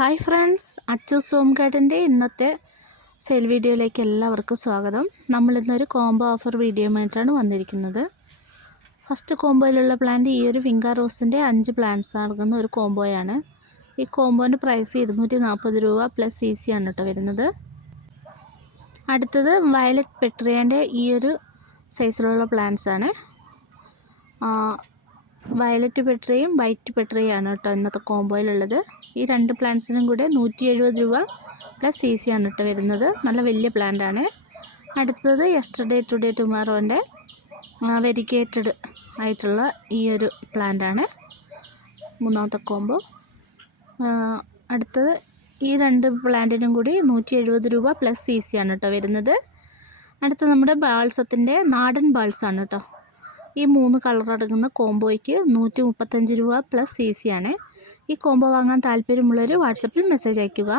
Hi friends, Achus home ഗാർഡൻ്റെ ഇന്നത്തെ sale വീഡിയോയിലേക്ക് എല്ലാവർക്കും സ്വാഗതം. നമ്മളിന്നൊരു കോംബോ ഓഫർ വീഡിയോയുമായിട്ടാണ് വന്നിരിക്കുന്നത്. ഫസ്റ്റ് കോംബോയിലുള്ള പ്ലാന്റ് ഈ ഒരു വിങ്ക റോസിൻ്റെ 5 പ്ലാന്റ്സ് അടങ്ങുന്ന ഒരു കോംബോയാണ്. ഈ കോംബോൻ്റെ പ്രൈസ് 240 രൂപ പ്ലസ് CC ആണ് കേട്ടോ വരുന്നത്. അടുത്തത് വയലറ്റ് പെട്രിയാൻ്റെ ഈ ഒരു സൈസിലുള്ള പ്ലാന്റ്സ് ആണ്. വയലറ്റ് പെട്രയും വൈറ്റ് പെട്രയാണ് കേട്ടോ ഇന്നത്തെ കോംബോയിലുള്ളത്. ഈ രണ്ട് പ്ലാന്റ്സിനും കൂടെ 170 രൂപ പ്ലസ് CC ആണ് കേട്ടോ വരുന്നത്. നല്ല വലിയ പ്ലാന്റ് ആണ്. അടുത്തത് യെസ്റ്റർഡേ ടുഡേ ടുമാറോൻ്റെ വെരിഗേറ്റഡ് ആയിട്ടുള്ള ഈ ഒരു പ്ലാന്റ് ആണ് മൂന്നാമത്തെ കോംബോ. അടുത്തത് ഈ രണ്ട് പ്ലാന്റിനും കൂടി 170 രൂപ പ്ലസ് CC ആണ് കേട്ടോ വരുന്നത്. അടുത്തത് നമ്മുടെ ബാൾസത്തിൻ്റെ നാടൻ ബാൾസാണ് കേട്ടോ. ഈ 3 കളർ അടങ്ങുന്ന കോംബോയ്ക്ക് 135 രൂപ പ്ലസ് CC ആണ്. ഈ കോംബോ വാങ്ങാൻ താല്പര്യമുള്ളവർ വാട്സപ്പിൽ മെസ്സേജ് അയയ്ക്കുക.